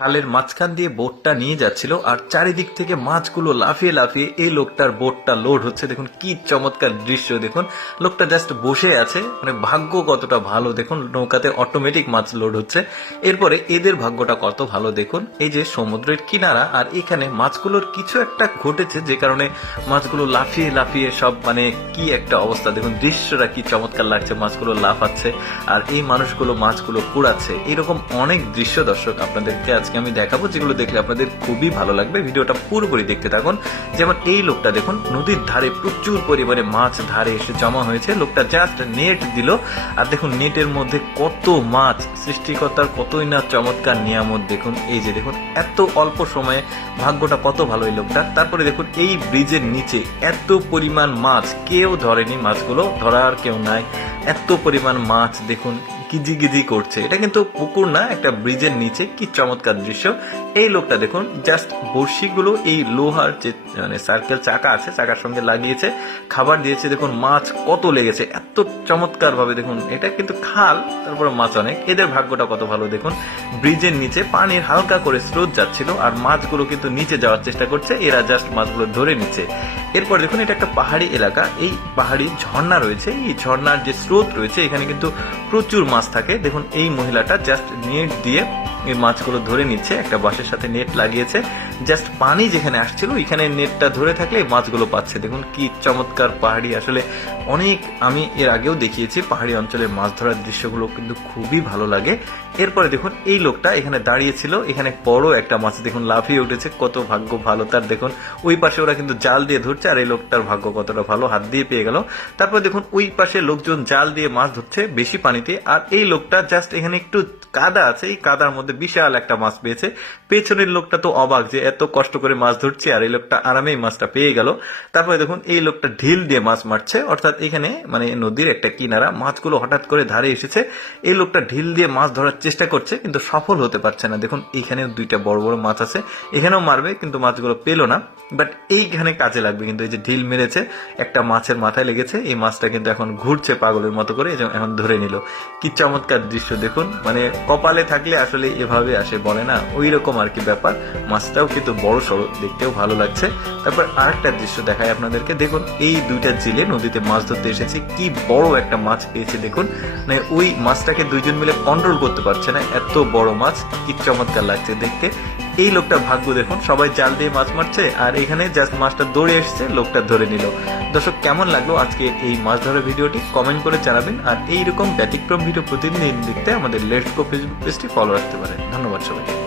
খালের মাঝখান দিয়ে বোটটা নিয়ে যাচ্ছিল আর চারিদিক থেকে মাছগুলো লাফিয়ে লাফিয়ে এই লোকটার বোটটা লোড হচ্ছে। দেখুন কি চমৎকার দৃশ্য। দেখুন লোকটা জাস্ট বসে আছে, মানে ভাগ্য কতটা ভালো। দেখুন নৌকাতে অটোমেটিক মাছ লোড হচ্ছে। এরপরে এদের ভাগ্যটা কত ভালো দেখুন, এই যে সমুদ্রের কিনারা আর এখানে মাছগুলোর কিছু একটা ঘটেছে যে কারণে মাছগুলো লাফিয়ে লাফিয়ে সব, মানে কি একটা অবস্থা। দেখুন দৃশ্যটা কি চমৎকার লাগছে, মাছগুলো লাফাচ্ছে আর এই মানুষগুলো মাছগুলো কুড়াচ্ছে। এরকম অনেক দৃশ্য দর্শক আপনাদেরকে আজকে আমি দেখাবো, যেগুলো দেখলে আপনাদের খুবই ভালো লাগবে। ভিডিওটা পুরোপুরি দেখতে থাকুন। যেমন এই লোকটা দেখুন নদীর ধারে প্রচুর পরিমাণে মাছ ধারে এসে জমা হয়েছে। লোকটা জাস্ট নেট দিল আর দেখুন নেটের মধ্যে কত মাছ। সৃষ্টিকর্তার কতই না চমৎকার নিয়ামত। দেখুন এই যে দেখুন এত অল্প সময়ে ভাগ্যটা কত ভালো এই লোকটার। তারপরে দেখুন এই ব্রিজের নিচে এত পরিমাণ মাছ, কেউ ধরেনি মাছগুলো, ধরার কেউ নাই। এত পরিমাণ মাছ দেখুন গিজি গিজি করছে। এটা কিন্তু পুকুর না, একটা ব্রিজের নিচে। কি চমৎকার দৃশ্য। এই লোকটা দেখুন জাস্ট বড়শিগুলো এই লোহার যে মানে সার্কেল চাকা আছে, চাকার সঙ্গে লাগিয়েছে, খাবার দিয়েছে। দেখুন মাছ কত লেগেছে এত চমৎকার ভাবে। দেখুন এটা কিন্তু খাল, তারপরে মাছ অনেক। এদের ভাগ্যটা কত ভালো। দেখুন ব্রিজের নিচে পানির হালকা করে স্রোত যাচ্ছিল আর মাছগুলো কিন্তু নিচে যাওয়ার চেষ্টা করছে, এরা জাস্ট মাছগুলো ধরে নিচ্ছে। এরপর দেখুন এটা একটা পাহাড়ি এলাকা, এই পাহাড়ি ঝর্ণা রয়েছে। এই ঝর্ণার যে স্রোত রয়েছে এখানে কিন্তু প্রচুর মাছ থাকে। দেখুন এই মহিলাটা জাস্ট নেট দিয়ে এই মাছগুলো ধরে নিচ্ছে, একটা বাঁশের সাথে নেট লাগিয়েছে। জাস্ট পানি যেখানে আসছিল এখানে নেটটা ধরে থাকলে মাছগুলো পাচ্ছে। দেখুন কি চমৎকার পাহাড়ি। আসলে অনেক, আমি এর আগেও দেখিয়েছি পাহাড়ি অঞ্চলের মাছ ধরার দৃশ্যগুলো কিন্তু খুবই ভালো লাগে। এরপরে দেখুন এই লোকটা এখানে দাঁড়িয়েছিল, এখানে বড় একটা মাছ দেখুন লাফিয়ে উঠেছে। কত ভাগ্য ভালো তার। দেখুন ওই পাশে ওরা কিন্তু জাল দিয়ে ধরছে আর এই লোকটার ভাগ্য কতটা ভালো, হাত দিয়ে পেয়ে গেল। তারপর দেখুন ওই পাশে লোকজন জাল দিয়ে মাছ ধরছে বেশি পানিতে আর এই লোকটা জাস্ট এখানে একটু কাদা আছে, এই কাদার মধ্যে বিশাল একটা মাছ পেয়েছে। পেছনের লোকটা তো অবাক যে এত কষ্ট করে মাছ ধরছে আর এই লোকটা আরামেই মাছটা পেয়ে গেল। তারপরে দেখুন এই লোকটা ঢিল দিয়ে মাছ মারছে, অর্থাৎ এখানে মানে নদীর একটা কিনারা, মাছগুলো হঠাৎ করে ধারে এসেছে। এই লোকটা ঢিল দিয়ে মাছ ধরার চেষ্টা করছে কিন্তু সফল হতে পারছে না। দেখুন এইখানেও দুইটা বড় বড় মাছ আছে, এখানেও মারবে কিন্তু মাছগুলো পেলো না। বাট এইখানে কাজে লাগবে কিন্তু। এই যে ঢিল মেরেছে, একটা মাছের মাথায় লেগেছে, এই মাছটা কিন্তু এখন ঘুরছে পাগলের মতো করে, এখন ধরে নিল। কি চমৎকার দৃশ্য দেখুন। মানে কপালে থাকলে আসলে এভাবে আসে বলে না, ওই রকম আর কি ব্যাপার। মাছটাও কিন্তু বড় সড়ো, দেখতেও ভালো লাগছে। তারপর আরেকটা দৃশ্য দেখায় আপনাদেরকে। দেখুন এই দুইটা জেলে নদীতে মাছ ধরতে এসেছে, কি বড় একটা মাছ পেয়েছে। দেখুন মানে ওই মাছটাকে দুইজন মিলে কন্ট্রোল করতে পারছে না, এত বড় মাছ। কি চমৎকার লাগছে দেখতে। এই লোকটা ভাগ্য দেখুন, সবাই জাল দিয়ে মাছ মারছে আর এখানে জাস্ট মাছটা দৌড়ে এসছে, লোকটা ধরে নিল। দর্শক কেমন লাগলো আজকে এই মাছ ধরার ভিডিওটি কমেন্ট করে জানাবেন। আর এইরকম ব্যতিক্রম ভিডিও প্রতিদিন দেখতে আমাদের লেটস গো ফেসবুক পেজটি ফলো রাখতে পারেন। ধন্যবাদ সবাই।